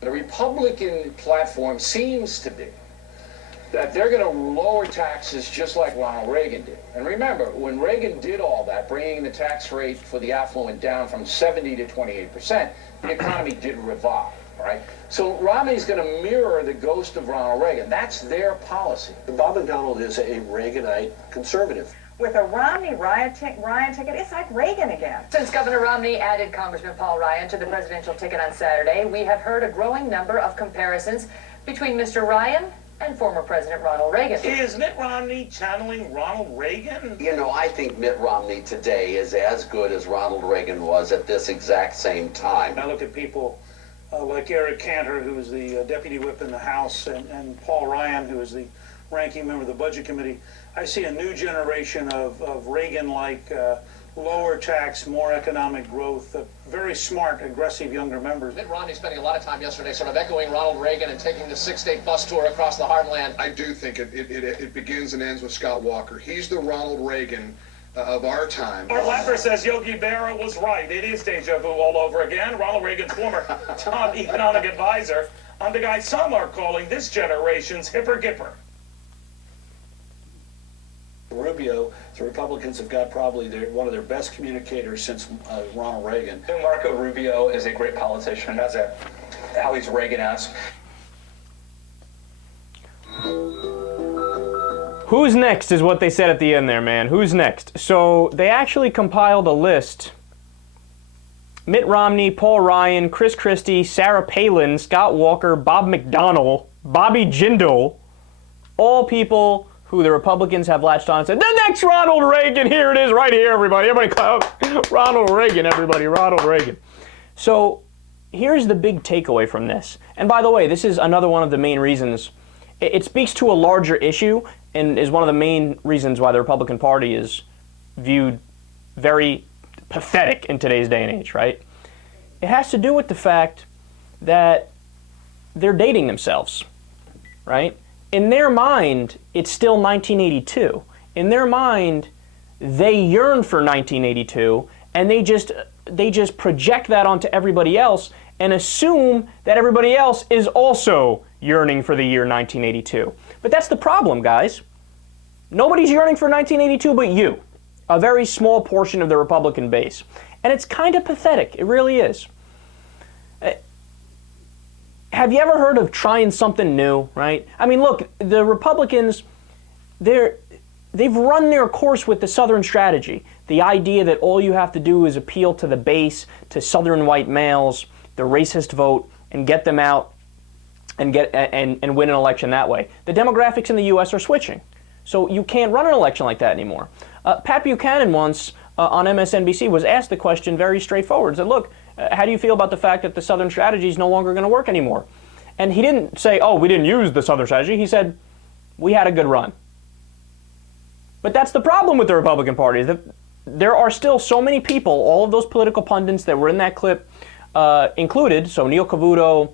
The Republican platform seems to be that they're going to lower taxes just like Ronald Reagan did. And remember, when Reagan did all that, bringing the tax rate for the affluent down from 70 to 28%, the economy did revive, right? So Romney's going to mirror the ghost of Ronald Reagan. That's their policy. Bob McDonnell is a Reaganite conservative. With a Romney Ryan ticket, it's like Reagan again. Since Governor Romney added Congressman Paul Ryan to the presidential ticket on Saturday, we have heard a growing number of comparisons between Mr. Ryan and former President Ronald Reagan. Is Mitt Romney channeling Ronald Reagan? You know, I think Mitt Romney today is as good as Ronald Reagan was at this exact same time. I look at people like Eric Cantor, who is the deputy whip in the House, and Paul Ryan, who is the ranking member of the Budget Committee. I see a new generation of Reagan-like lower tax, more economic growth, very smart, aggressive younger members. Mitt Romney spending a lot of time yesterday sort of echoing Ronald Reagan and taking the 6-state bus tour across the heartland. I do think it begins and ends with Scott Walker. He's the Ronald Reagan of our time. Art Laffer says Yogi Berra was right. It is deja vu all over again. Ronald Reagan's former top economic advisor on the guy some are calling this generation's hipper-gipper. Rubio, the Republicans have got probably one of their best communicators since Ronald Reagan. Marco Rubio is a great politician, has how he's Reagan-esque. Who's next is what they said at the end there, man. Who's next? So they actually compiled a list. Mitt Romney, Paul Ryan, Chris Christie, Sarah Palin, Scott Walker, Bob McDonnell, Bobby Jindal, all people who the Republicans have latched on and said, the next Ronald Reagan, here it is, right here, everybody. Everybody clap. Ronald Reagan, everybody, Ronald Reagan. So here's the big takeaway from this. And by the way, this is another one of the main reasons. It speaks to a larger issue and is one of the main reasons why the Republican Party is viewed very pathetic in today's day and age, right? It has to do with the fact that they're dating themselves, right? In their mind, it's still 1982. In their mind, they yearn for 1982, and they just project that onto everybody else and assume that everybody else is also yearning for the year 1982. But that's the problem, guys. Nobody's yearning for 1982 but you, a very small portion of the Republican base. And it's kind of pathetic. It really is. Have you ever heard of trying something new, right? I mean, look, the Republicans, they've run their course with the Southern strategy. The idea that all you have to do is appeal to the base, to Southern white males, the racist vote, and get them out and win an election that way. The demographics in the U.S. are switching. So you can't run an election like that anymore. Pat Buchanan once on MSNBC was asked the question very straightforward. He said, look, how do you feel about the fact that the Southern strategy is no longer going to work anymore? And he didn't say, oh, we didn't use the Southern strategy. He said, we had a good run. But that's the problem with the Republican Party, is that there are still so many people, all of those political pundits that were in that clip included, so Neil Cavuto,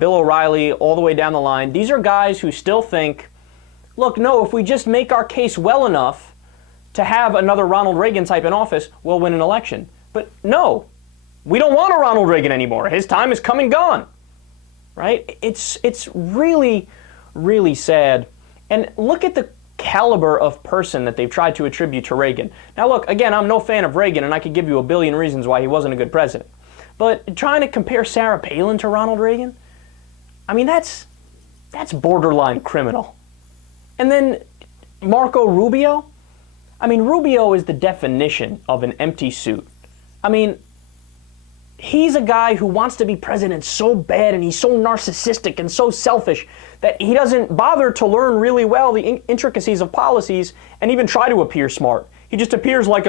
Bill O'Reilly, all the way down the line, these are guys who still think, look, no, if we just make our case well enough to have another Ronald Reagan type in office, we'll win an election. But no. We don't want a Ronald Reagan anymore. His time is come and gone, right? It's really, really sad. And look at the caliber of person that they've tried to attribute to Reagan. Now look, again, I'm no fan of Reagan, and I could give you a billion reasons why he wasn't a good president. But trying to compare Sarah Palin to Ronald Reagan, I mean, that's borderline criminal. And then Marco Rubio, I mean, Rubio is the definition of an empty suit. I mean, he's a guy who wants to be president so bad, and he's so narcissistic and so selfish that he doesn't bother to learn really well the intricacies of policies and even try to appear smart. He just appears like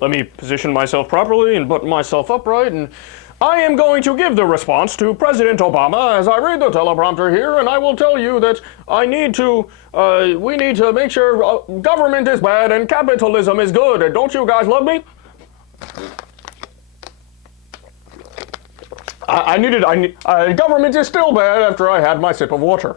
let me position myself properly and button myself upright, and I am going to give the response to President Obama as I read the teleprompter here, and I will tell you that we need to make sure government is bad and capitalism is good, and don't you guys love me? Government is still bad after I had my sip of water.